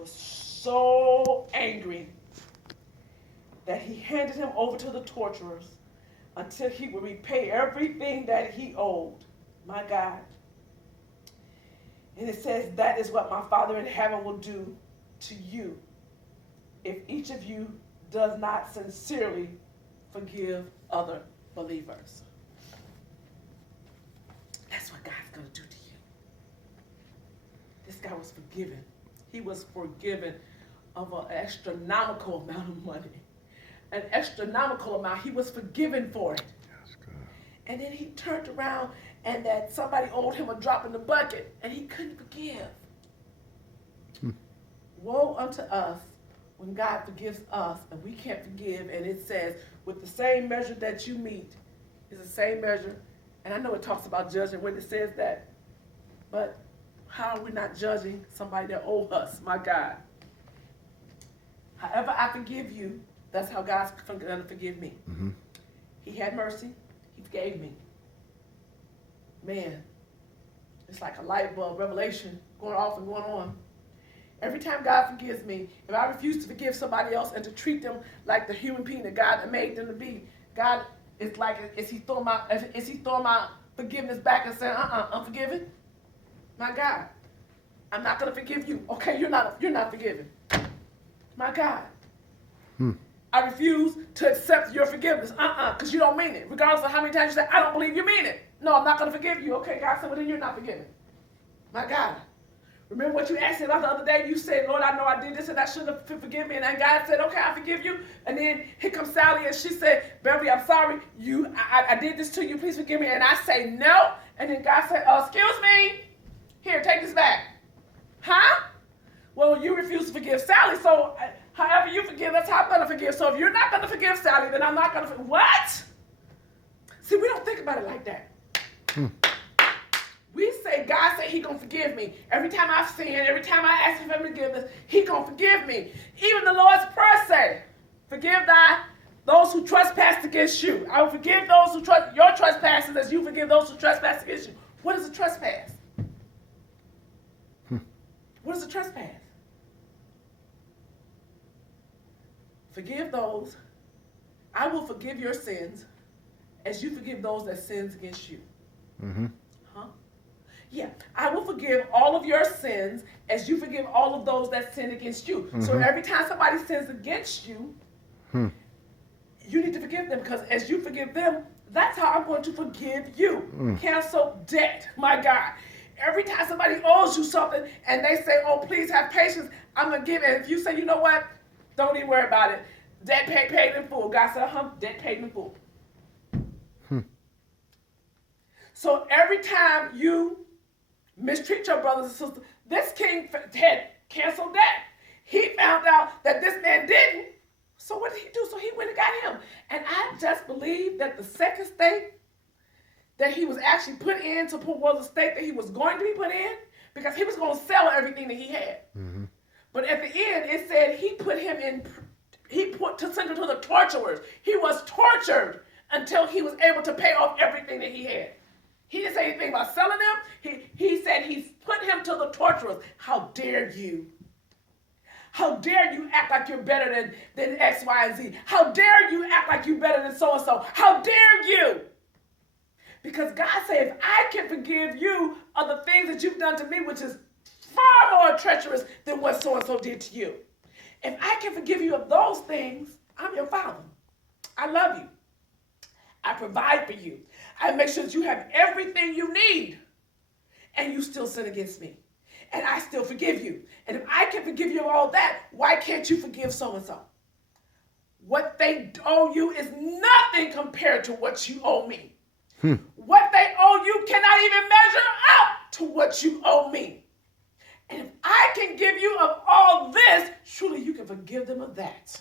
was so angry that he handed him over to the torturers until he would repay everything that he owed. My God. And it says, that is what my Father in heaven will do to you if each of you does not sincerely forgive other believers. That's what God's going to do to you. This guy was forgiven. He was forgiven of an astronomical amount of money. An astronomical amount. He was forgiven for it. That's good. And then he turned around and that somebody owed him a drop in the bucket and he couldn't forgive. Woe unto us when God forgives us and we can't forgive. And it says, with the same measure that you meet is the same measure. And I know it talks about judging when it says that, but how are we not judging somebody that owes us? My God. However I forgive you, that's how God's going to forgive me. Mm-hmm. He had mercy. He forgave me. Man, it's like a light bulb revelation going off and going on. Every time God forgives me, if I refuse to forgive somebody else and to treat them like the human being that God made them to be, God is like, is he throwing my forgiveness back and saying, I'm forgiven? My God, I'm not going to forgive you. Okay, you're not forgiven. My God. I refuse to accept your forgiveness. Because you don't mean it. Regardless of how many times you say, I don't believe you mean it. No, I'm not going to forgive you. Okay, God said, well, then you're not forgiven. My God. Remember what you asked me about the other day? You said, Lord, I know I did this and I should have forgiven me. And then God said, okay, I forgive you. And then here comes Sally and she said, Beverly, I'm sorry. I did this to you. Please forgive me. And I say, no. And then God said, excuse me. Here, take this back. Huh? Well, you refuse to forgive Sally, so however you forgive, that's how I'm going to forgive. So if you're not going to forgive Sally, then I'm not going to forgive. What? See, we don't think about it like that. We say, God said he going to forgive me. Every time I sin, every time I ask him for forgiveness, he going to forgive me. Even the Lord's Prayer say, forgive those who trespass against you. I will forgive those who your trespasses as you forgive those who trespass against you. What is a trespass? What is a trespass? Forgive those. I will forgive your sins as you forgive those that sins against you. Mm-hmm. Huh? Yeah. I will forgive all of your sins as you forgive all of those that sin against you. Mm-hmm. So every time somebody sins against you, you need to forgive them because as you forgive them, that's how I'm going to forgive you. Cancel debt. My God. Every time somebody owes you something and they say, oh, please have patience, I'm going to give it. And if you say, you know what, don't even worry about it. Debt paid in full. God said, debt paid in full. So every time you mistreat your brothers and sisters, this king had canceled debt. He found out that this man didn't. So what did he do? So he went and got him. And I just believe that the second state that he was actually put in to put was a state that he was going to be put in because he was going to sell everything that he had. Mm-hmm. But at the end, it said he put him in, to send him to the torturers. He was tortured until he was able to pay off everything that he had. He didn't say anything about selling him. He said he's put him to the torturers. How dare you? How dare you act like you're better than X, Y, and Z? How dare you act like you're better than so-and-so? How dare you? Because God said, if I can forgive you of the things that you've done to me, which is far more treacherous than what so-and-so did to you. If I can forgive you of those things, I'm your father. I love you. I provide for you. I make sure that you have everything you need. And you still sin against me. And I still forgive you. And if I can forgive you of all that, why can't you forgive so-and-so? What they owe you is nothing compared to what you owe me. What they owe you cannot even measure up to what you owe me. And if I can give you of all this, surely you can forgive them of that.